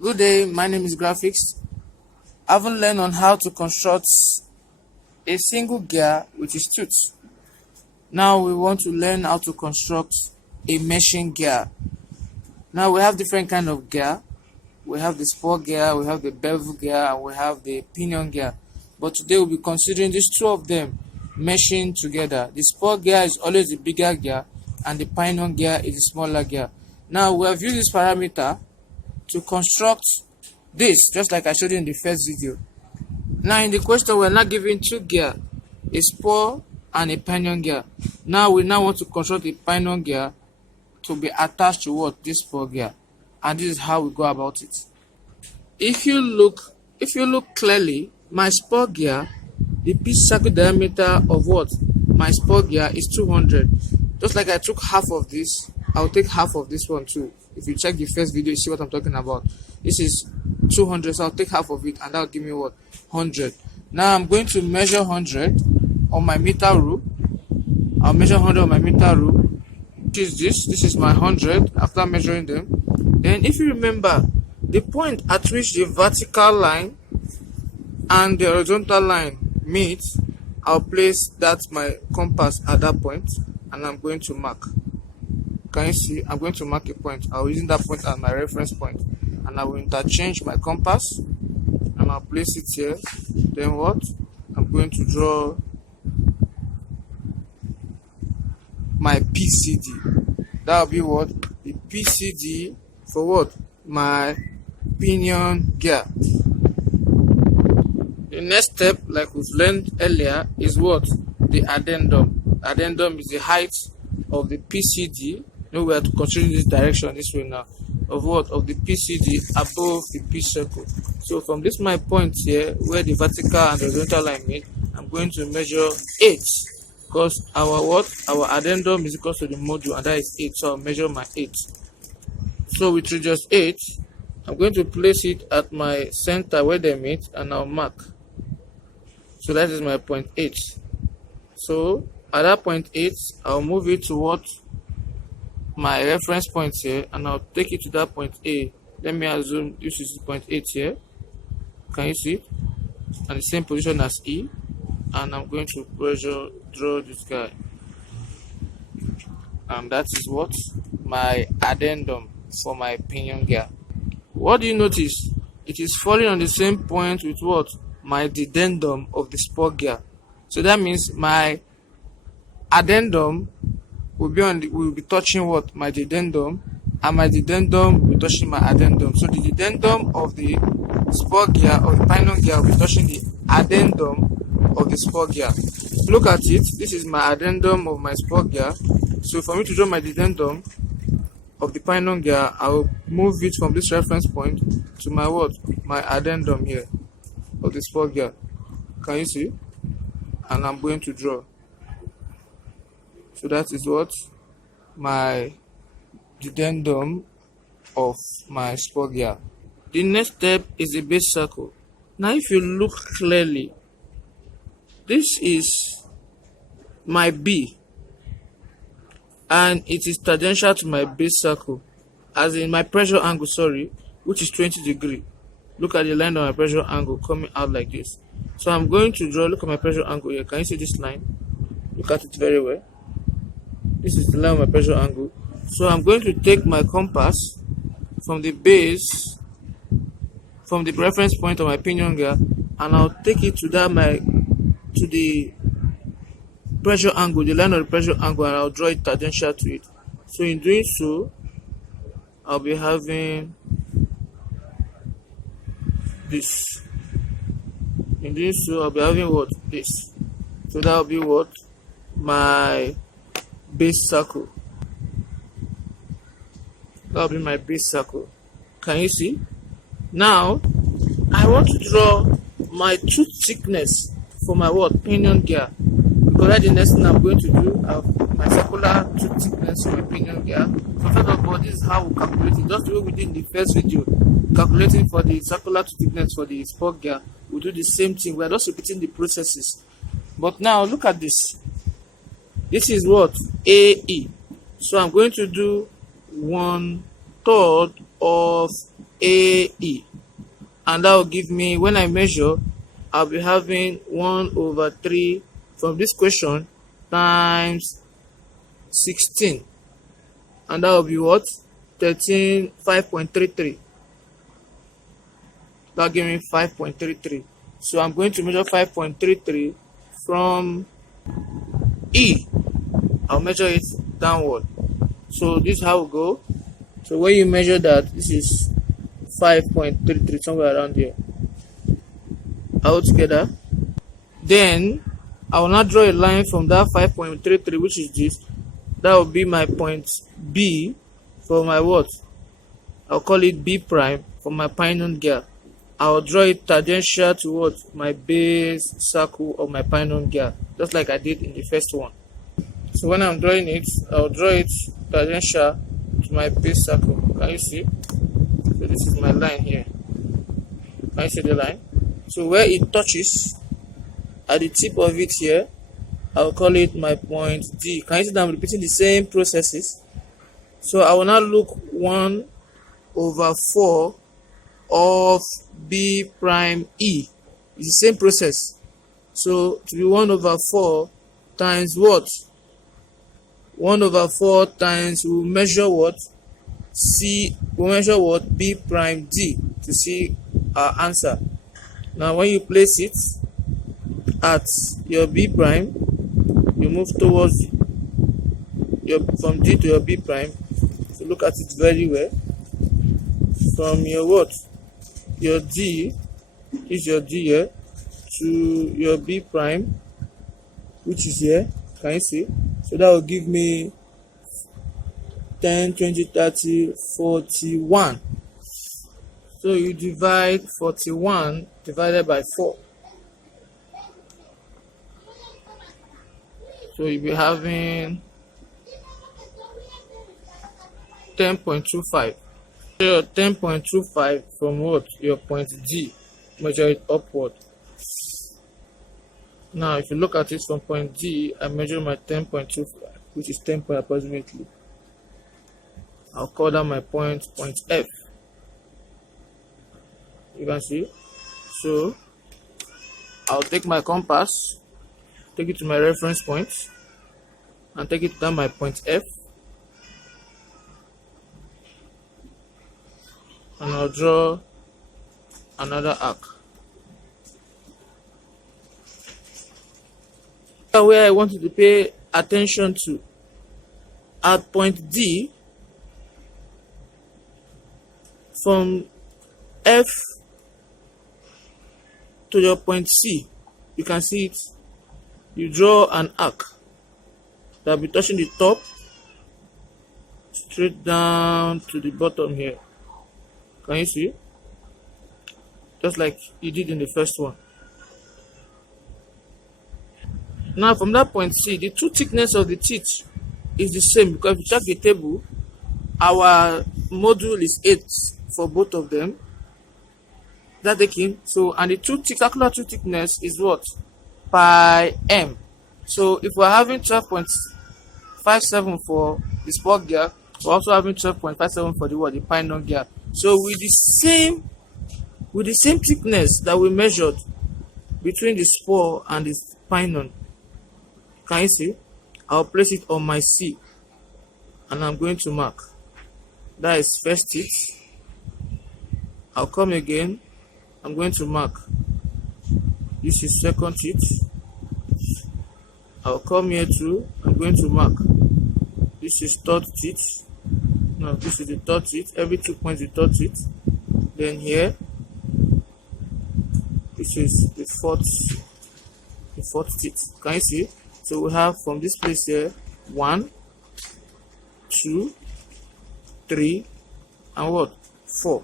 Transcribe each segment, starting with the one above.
Good day, my name is Graphics. I haven't learned on how to construct a single gear which is tooth. Now we want to learn how to construct a meshing gear. Now we have different kind of gear. We have the spur gear, we have the bevel gear, and we have the pinion gear. But today we'll be considering these two of them meshing together. The spur gear is always the bigger gear and the pinion gear is the smaller gear. Now we have used this parameter to construct this, just like I showed you in the first video. Now in the question, we're not given two gear, a spur and a pinion gear. Now we want to construct a pinion gear to be attached to what? This spur gear. And this is how we go about it. If you look clearly, my spur gear, the pitch circle diameter of what? My spur gear is 200. Just like I took half of this, I'll take half of this one too. If you check the first video, you see what I'm talking about. This is 200, so I'll take half of it and that'll give me what? 100. Now I'm going to measure 100 on my meter rule. I'll measure 100 on my meter rule. Which is this? This is my 100 after measuring them. Then if you remember, the point at which the vertical line and the horizontal line meet, I'll place my compass at that point and I'm going to mark. Can you see? I'm going to mark a point. I'll be using that point as my reference point, and I will interchange my compass and I'll place it here. Then what? I'm going to draw my PCD. That will be what? The PCD for what? My pinion gear. The next step, like we've learned earlier, is what? The addendum. Addendum is the height of the PCD. Now we are to consider this direction this way now. Of what? Of the PCD above the P circle. So from this my point here, where the vertical and the horizontal line meet, I'm going to measure 8. Because our what? Our addendum is equal to the module, and that is 8. So I'll measure my 8. So with radius 8, I'm going to place it at my center where they meet, and I'll mark. So that is my point 8. So at that point 8, I'll move it to what? My reference point here, and I'll take it to that point A. Let me assume this is point 8 here. Can you see it? And the same position as E. And I'm going to draw this guy. And that is what? My addendum for my pinion gear. What do you notice? It is falling on the same point with what? My dedendum of the spur gear. So that means my addendum will be touching what? My dedendum, and my dedendum will be touching my addendum. So the dedendum of the spur gear or the pinion gear will be touching the addendum of the spur gear. Look at it. This is my addendum of my spur gear. So for me to draw my dedendum of the pinion gear, I will move it from this reference point to my what? My addendum here of the spur gear. Can you see? And I'm going to draw. So that is what? My dedendum of my spur gear. The next step is the base circle. Now if you look clearly, this is my B, and it is tangential to my base circle, as in my pressure angle, which is 20 degrees. Look at the line of my pressure angle coming out like this. So I'm going to draw, look at my pressure angle here. Can you see this line? Look at it very well. This is the line of my pressure angle. So I'm going to take my compass from the base, from the reference point of my pinion gear, and I'll take it to the pressure angle, the line of the pressure angle, and I'll draw it tangential to it. So in doing so, I'll be having this. In doing so, I'll be having what? This. So that will be what? My base circle. That will be my base circle. Can you see? Now, I want to draw my tooth thickness for my what? Pinion gear. Because that's the next thing I'm going to do. My circular tooth thickness for my pinion gear. So first of all, this is how we calculate it. Just the way we did in the first video, calculating for the circular tooth thickness for the spur gear. We do the same thing. We are just repeating the processes. But now look at this. This is what? AE. So I'm going to do 1/3 of AE, and that will give me, when I measure, I'll be having 1/3 from this question times 16, and that will be what? 5.33. That'll give me 5.33. So I'm going to measure 5.33 from E. I'll measure it downward. So this is how we go. So when you measure that, this is 5.33, somewhere around here, all together. Then I will now draw a line from that 5.33, which is this. That will be my point B for my what? I'll call it B prime for my pinion gear. I'll draw it tangential to what? My base circle of my pinion gear, just like I did in the first one. So when I'm drawing it, I'll draw it tangential to my base circle. Can you see? So this is my line here. Can you see the line? So where it touches, at the tip of it here, I'll call it my point D. Can you see that I'm repeating the same processes? So I will now look 1/4 of B prime E. It's the same process. So to be 1/4 times what? 1/4 times, we'll measure what? We'll measure what? B prime D to see our answer. Now when you place it at your B prime, you move towards from D to your B prime. So look at it very well. From your what? Your D, is your D here, to your B prime, which is here. Can you see? So that will give me 10, 20, 30, 41. So you divide 41 divided by 4. So you'll be having 10.25. So 10.25 from what? Your point D. Measure it upward. Now if you look at it from point D, I measure my 10.25, which is 10 point approximately. I'll call that my point F. You can see. So I'll take my compass, take it to my reference point, and take it down my point F, and I'll draw another arc. Where I want you to pay attention to, at point D, from F to your point C, you can see it. You draw an arc that will be touching the top straight down to the bottom here. Can you see? Just like you did in the first one. Now from that point C, the two thickness of the teeth is the same, because if you check the table, our module is 8 for both of them. That taking. So and the calculate two thickness is what? Pi m. So if we're having 12.57 for the spur gear, we're also having 12.57 for the what? The pinion gear. So with the same thickness that we measured between the spur and the pinion, can you see? I'll place it on my C, and I'm going to mark. That is first teeth. I'll come again. I'm going to mark. This is second teeth. I'll come here too. I'm going to mark. This is third teeth. No, this is the third teeth. Every 2 points the third teeth. Then here, this is the fourth teeth. Can you see? So we have from this place here 1, 2, 3, and what? 4.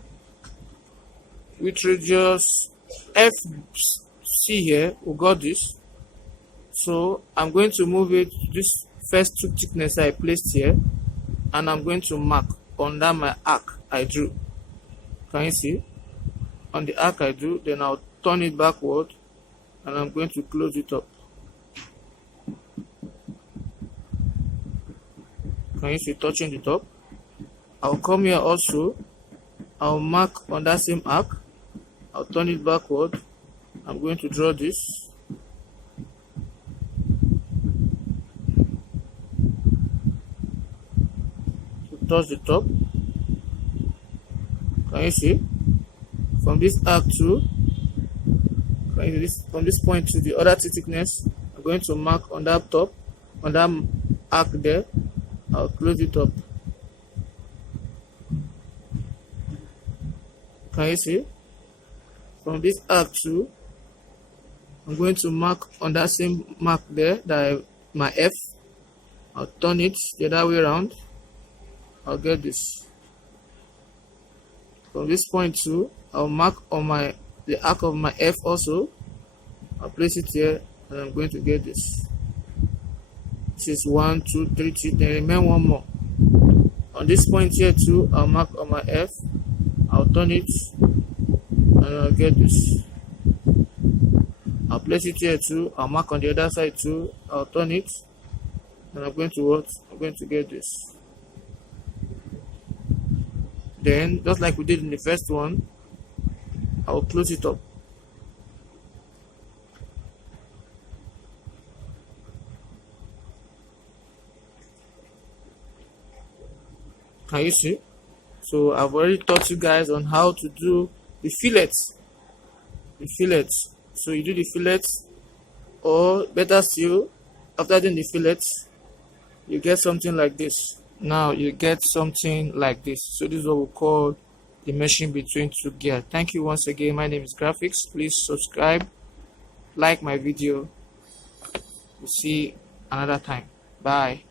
With radius FC here, we got this. So I'm going to move it to this first two thickness I placed here, and I'm going to mark under my arc I drew. Can you see? On the arc I drew, then I'll turn it backward, and I'm going to close it up. Can you see touching the top? I'll come here also, I'll mark on that same arc. I'll turn it backward. I'm going to draw this. To touch the top. Can you see? From this arc to from this point to the other thickness, I'm going to mark on that top, on that arc there. I'll close it up. Can you see? From this arc to, I'm going to mark on that same mark there, my F. I'll turn it the other way around. I'll get this. From this point to, I'll mark on the arc of my F also. I'll place it here, and I'm going to get this. This is 1, 2, 3, 2. Then remain one more. On this point here too, I'll mark on my F. I'll turn it, and I'll get this. I'll place it here too. I'll mark on the other side too. I'll turn it, and I'm going to what? I'm going to get this. Then, just like we did in the first one, I'll close it up. Can you see? So I've already taught you guys on how to do the fillets. The fillets. So you do the fillets, or better still, after doing the fillets, you get something like this. Now you get something like this. So this is what we call the meshing between two gears. Thank you once again. My name is Graphics. Please subscribe, like my video. We'll see another time. Bye.